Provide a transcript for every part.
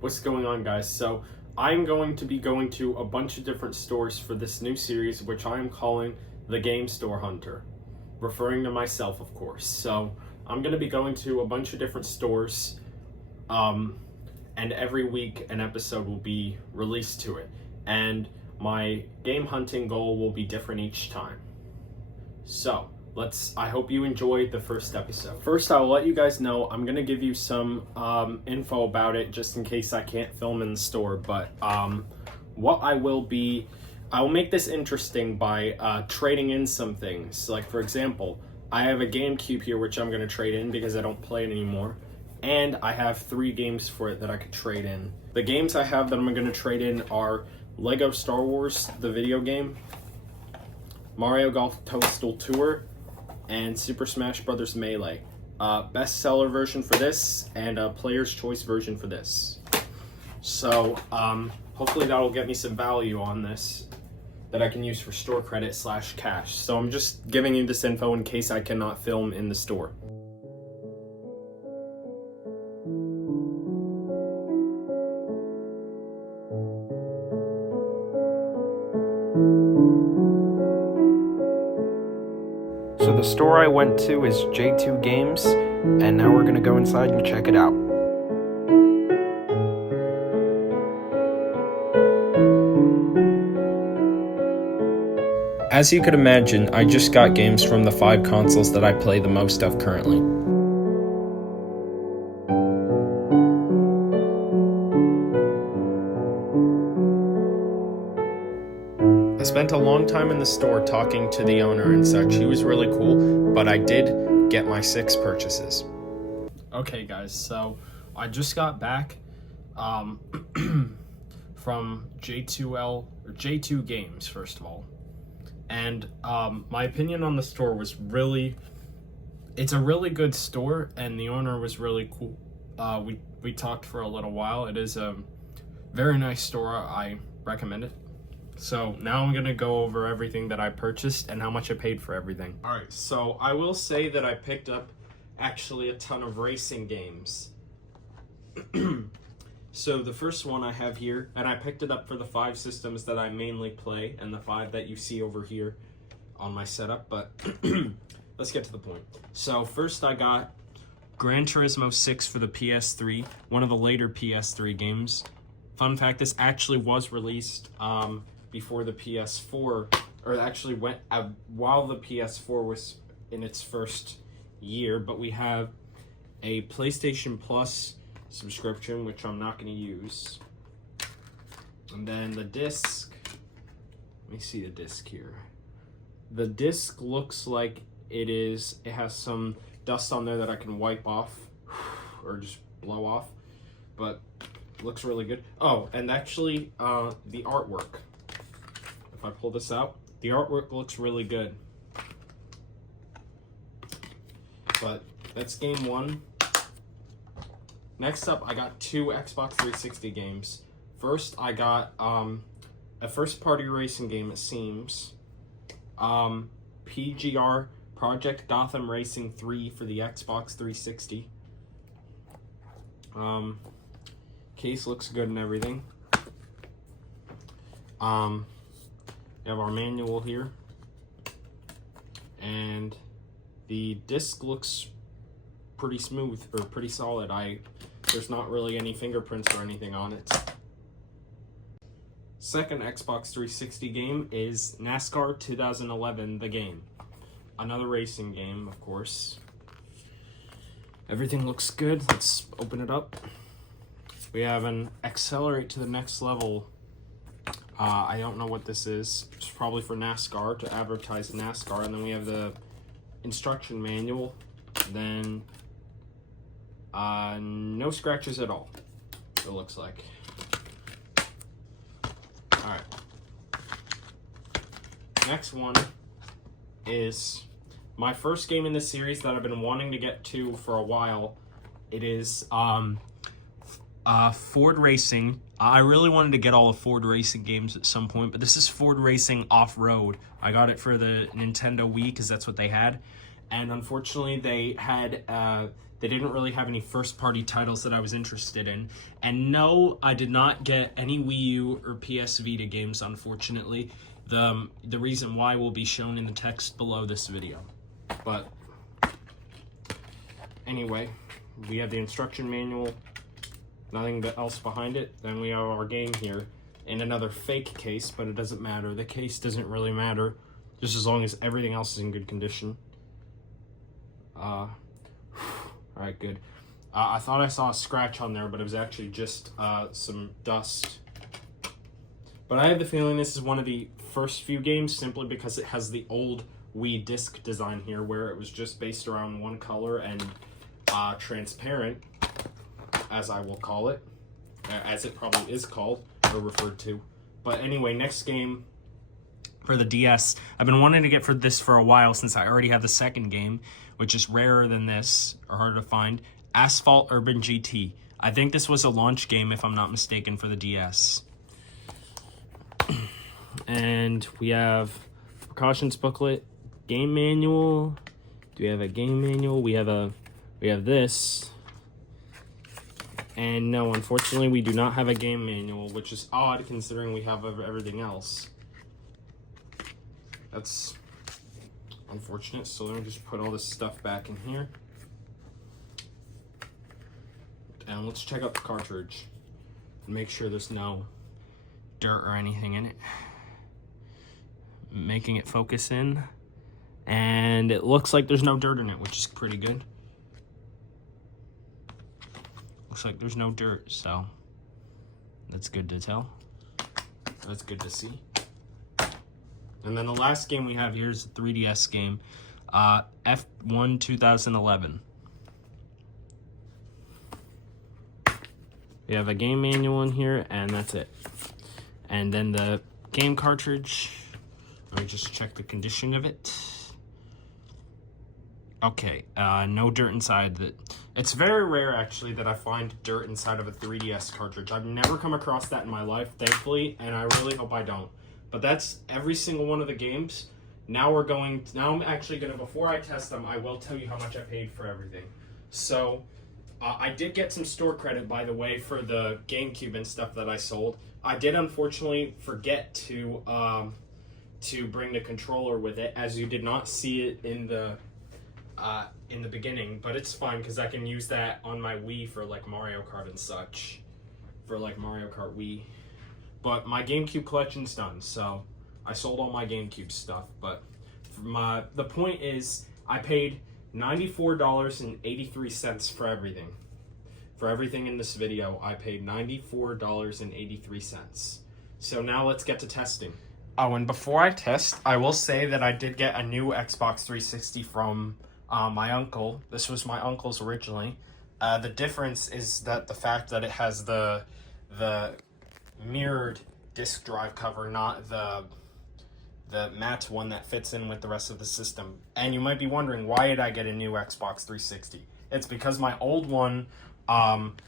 What's going on, guys? So I'm going to be going to a bunch of different stores for this new series, which I am calling the Game Store Hunter, referring to myself, of course. So I'm going to be going to a bunch of different stores, and every week an episode will be released to it. And my game hunting goal will be different each time. So I hope you enjoyed the first episode. First, I'll let you guys know I'm gonna give you some info about it just in case I can't film in the store. But what I will make this interesting by trading in some things. Like, for example, I have a GameCube here which I'm gonna trade in because I don't play it anymore. And I have 3 games for it that I could trade in. The games I have that I'm gonna trade in are Lego Star Wars, the video game, Mario Golf Toadstool Tour, and Super Smash Bros. Melee. Bestseller version for this, and a player's choice version for this. So, hopefully that'll get me some value on this that I can use for store credit / cash. So I'm just giving you this info in case I cannot film in the store. So the store I went to is J2 Games, and now we're gonna go inside and check it out. As you could imagine, I just got games from the 5 consoles that I play the most of currently. I spent a long time in the store talking to the owner and such. He was really cool, but I did get my 6 purchases. Okay, guys, so I just got back from J2 Games, first of all. And my opinion on the store was it's a really good store, and the owner was really cool. We talked for a little while. It is a very nice store. I recommend it. So now I'm gonna go over everything that I purchased and how much I paid for everything. All right, so I will say that I picked up actually a ton of racing games. So the first one I have here, and I picked it up for the 5 systems that I mainly play and the 5 that you see over here on my setup, but let's get to the point. So first I got Gran Turismo 6 for the PS3, one of the later PS3 games. Fun fact, this actually was released before the PS4, or actually went out while the PS4 was in its first year, but we have a PlayStation Plus subscription, which I'm not going to use. And then the disc, let me see the disc here. The disc looks like it has some dust on there that I can wipe off or just blow off, but it looks really good. Oh, and actually the artwork. If I pull this out, the artwork looks really good. But that's game 1. Next up, I got 2 Xbox 360 games. First, I got a first-party racing game, it seems. PGR, Project Gotham Racing 3 for the Xbox 360. Case looks good and everything. We have our manual here. And the disc looks pretty smooth, or pretty solid. There's not really any fingerprints or anything on it. Second Xbox 360 game is NASCAR 2011, the game. Another racing game, of course. Everything looks good. Let's open it up. We have an Accelerate to the Next Level. I don't know what this is. It's probably for NASCAR, to advertise NASCAR. And then we have the instruction manual. Then no scratches at all, it looks like. Alright. Next one is my first game in this series that I've been wanting to get to for a while. It is Ford Racing. I really wanted to get all the Ford Racing games at some point, but this is Ford Racing Off-Road. I got it for the Nintendo Wii because that's what they had. And unfortunately, they had They didn't really have any first-party titles that I was interested in. And no, I did not get any Wii U or PS Vita games, unfortunately. The reason why will be shown in the text below this video. But anyway, we have the instruction manual, nothing else behind it. Then we have our game here in another fake case, but it doesn't matter. The case doesn't really matter, just as long as everything else is in good condition. All right, good. I thought I saw a scratch on there, but it was actually just some dust. But I have the feeling this is one of the first few games, simply because it has the old Wii disc design here, where it was just based around one color and transparent, as I will call it, as it probably is called or referred to. But anyway, next game for the DS. I've been wanting to get for this for a while, since I already have the second game, which is rarer than this, or harder to find. Asphalt Urban GT. I think this was a launch game, if I'm not mistaken, for the DS. And we have precautions booklet, game manual. Do we have a game manual? We have this. And no, unfortunately, we do not have a game manual, which is odd considering we have everything else. That's unfortunate. So let me just put all this stuff back in here. And let's check out the cartridge and make sure there's no dirt or anything in it. Making it focus in. And it looks like there's no dirt in it, which is pretty good. Looks like there's no dirt, so that's good to tell. That's good to see. And then the last game we have here is a 3DS game, F1 2011. We have a game manual in here, and that's it. And then the game cartridge, let me just check the condition of it. Okay, no dirt inside. It's very rare, actually, that I find dirt inside of a 3DS cartridge. I've never come across that in my life, thankfully, and I really hope I don't. But that's every single one of the games. Now I'm actually gonna, before I test them, I will tell you how much I paid for everything. So, I did get some store credit, by the way, for the GameCube and stuff that I sold. I did, unfortunately, forget to bring the controller with it, as you did not see it in the beginning, but it's fine because I can use that on my Wii for like Mario Kart and such, for like Mario Kart Wii. But my GameCube collection's done, so I sold all my GameCube stuff. But the point is, I paid $94.83 for everything. For everything in this video, I paid $94.83. So now let's get to testing. Oh, and before I test, I will say that I did get a new Xbox 360 from my uncle. This was my uncle's originally. The difference is that the fact that it has the mirrored disk drive cover, not the matte one that fits in with the rest of the system. And you might be wondering, why did I get a new Xbox 360? It's because my old one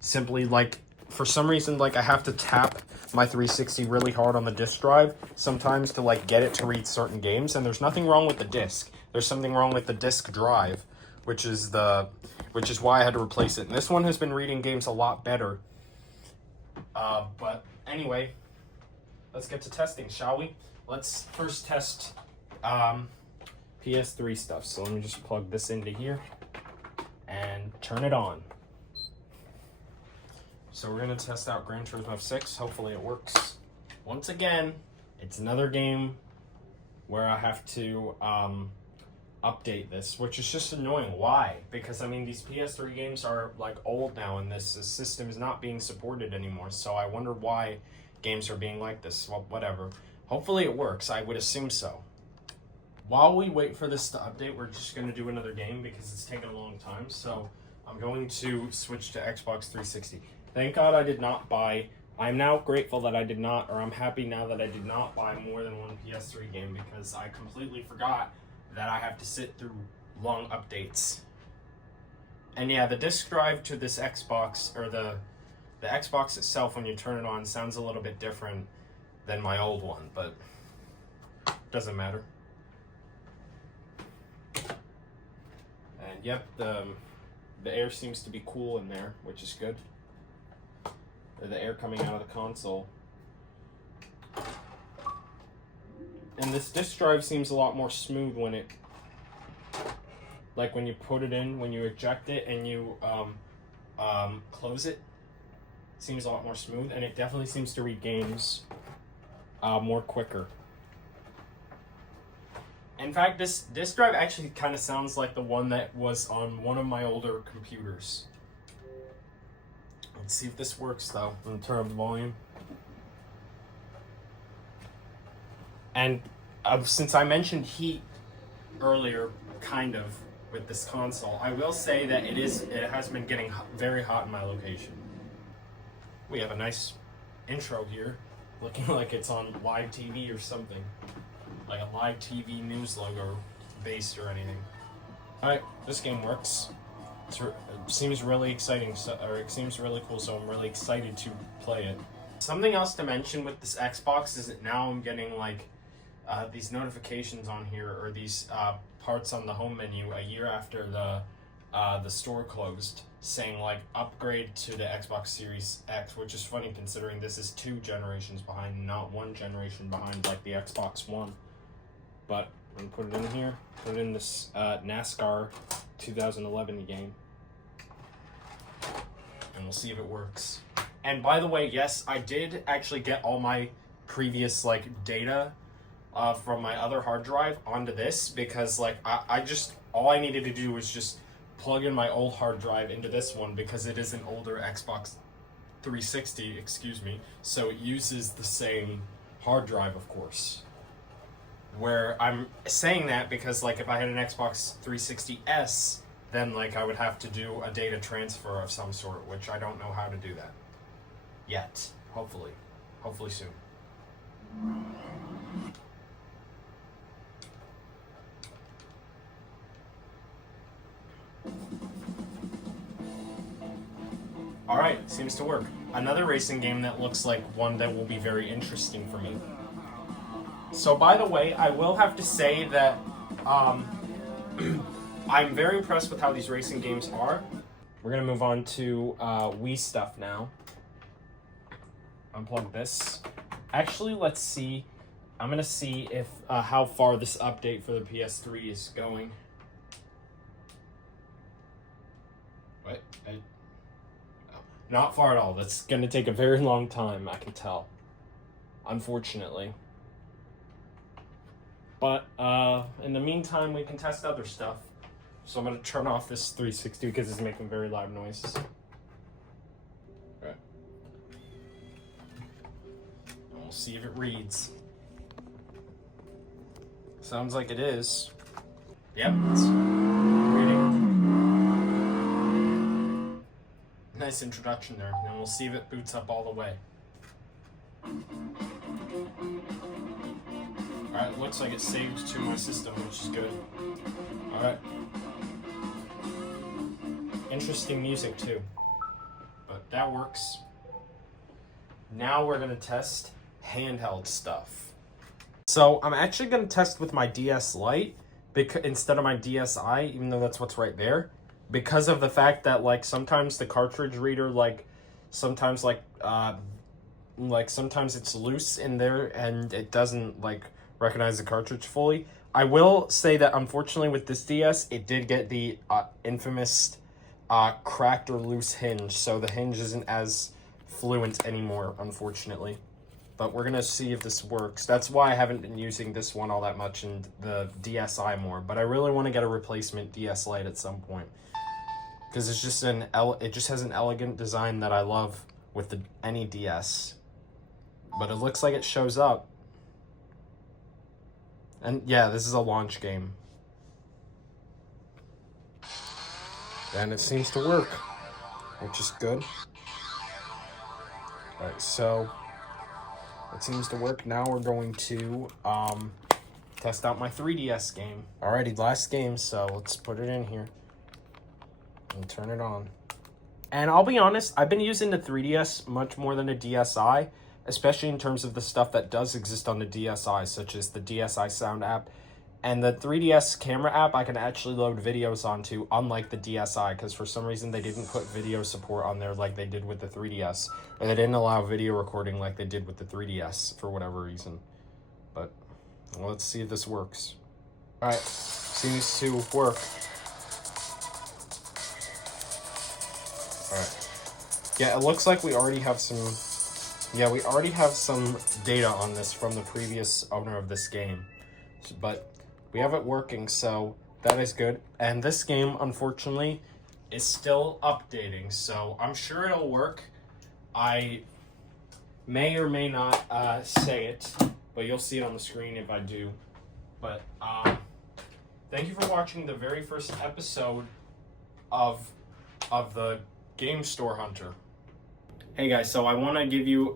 simply, like, for some reason, like, I have to tap my 360 really hard on the disk drive sometimes to, like, get it to read certain games, and there's nothing wrong with the disk. There's something wrong with the disk drive, which is why I had to replace it. And this one has been reading games a lot better. But anyway, let's get to testing, shall we? Let's first test PS3 stuff. So let me just plug this into here and turn it on. So we're going to test out Gran Turismo 6. Hopefully it works. Once again, it's another game where I have to update this, which is just annoying. Why? Because, I mean, these PS3 games are, like, old now, and this system is not being supported anymore. So I wonder why games are being like this. Well, whatever. Hopefully it works. I would assume so. While we wait for this to update, we're just going to do another game because it's taken a long time. So I'm going to switch to Xbox 360. Thank God I did not buy. I'm now grateful that I did not, or I'm happy now that I did not buy more than one PS3 game, because I completely forgot that I have to sit through long updates. And yeah, the disk drive to this Xbox, or the Xbox itself, when you turn it on, sounds a little bit different than my old one, but doesn't matter. And yep, The air seems to be cool in there, which is good. Or the air coming out of the console. And this disk drive seems a lot more smooth when it, like when you put it in, when you eject it and you close it. Seems a lot more smooth, and it definitely seems to read games more quicker. In fact, this disk drive actually kind of sounds like the one that was on one of my older computers. Let's see if this works though. I'm gonna turn up the volume. And since I mentioned heat earlier, kind of, with this console, I will say that it has been getting very hot in my location. We have a nice intro here, looking like it's on live TV or something. Like a live TV news logo based or anything. Alright, this game works. It seems really exciting, or it seems really cool, so I'm really excited to play it. Something else to mention with this Xbox is that now I'm getting like these notifications on here, or these parts on the home menu a year after the store closed, saying like upgrade to the Xbox Series X, which is funny considering this is 2 generations behind, not 1 generation behind like the Xbox One. But I'm gonna put it in here, put it in this NASCAR 2011 game, and we'll see if it works. And by the way, yes, I did actually get all my previous like data from my other hard drive onto this, because like I just, all I needed to do was just plug in my old hard drive into this one, because it is an older Xbox 360, excuse me, so it uses the same hard drive, of course. Where I'm saying that because like if I had an Xbox 360S, then like I would have to do a data transfer of some sort, which I don't know how to do that yet. Hopefully soon. Alright, seems to work. Another racing game that looks like one that will be very interesting for me. So by the way, I will have to say that I'm very impressed with how these racing games are. We're going to move on to Wii stuff now. Unplug this. Actually, let's see. I'm going to see if how far this update for the PS3 is going. What? Not far at all. That's going to take a very long time, I can tell. Unfortunately. But in the meantime, we can test other stuff. So I'm going to turn off this 360 because it's making very loud noises. Okay. And we'll see if it reads. Sounds like it is. Yep, it's reading. Nice introduction there. And we'll see if it boots up all the way. Alright, it looks like it saved to my system, which is good. Alright. Interesting music too. But that works. Now we're going to test handheld stuff. So I'm actually going to test with my DS Lite instead of my DSi, even though that's what's right there. Because of the fact that like sometimes the cartridge reader sometimes it's loose in there and it doesn't like recognize the cartridge fully. I will say that unfortunately with this DS, it did get the infamous cracked or loose hinge, so the hinge isn't as fluent anymore, unfortunately. But we're gonna see if this works. That's why I haven't been using this one all that much and the DSi more. But I really want to get a replacement DS Lite at some point, because it's just it just has an elegant design that I love with any DS. But it looks like it shows up. And yeah, this is a launch game. And it seems to work, which is good. Alright, so it seems to work. Now we're going to test out my 3DS game. Alrighty, last game, so let's put it in here and turn it on. And I'll be honest, I've been using the 3DS much more than a DSi, especially in terms of the stuff that does exist on the DSi, such as the DSi Sound app And the 3DS camera app I can actually load videos onto, unlike the DSi, because for some reason they didn't put video support on there like they did with the 3DS. Or they didn't allow video recording like they did with the 3DS for whatever reason. But well, let's see if this works. Alright, seems to work. Alright. Yeah, it looks like we already have some... Yeah, we already have some data on this from the previous owner of this game. But we have it working, so that is good. And this game, unfortunately, is still updating, so I'm sure it'll work. I may or may not say it, but you'll see it on the screen if I do. But thank you for watching the very first episode of the Game Store Hunter. Hey guys, so I want to give you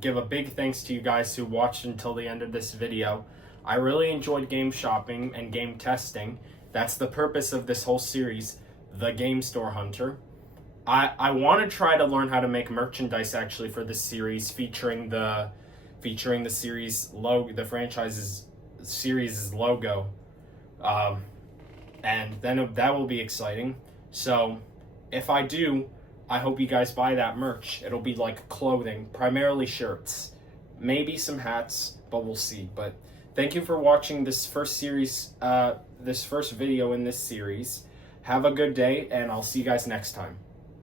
give a big thanks to you guys who watched until the end of this video. I really enjoyed game shopping and game testing. That's the purpose of this whole series, the Game Store Hunter. I want to try to learn how to make merchandise actually for this series, featuring the series logo, the franchise's series' logo, and then that will be exciting. So if I do, I hope you guys buy that merch. It'll be like clothing, primarily shirts, maybe some hats, but we'll see. But thank you for watching this first series, this first video in this series. Have a good day, and I'll see you guys next time.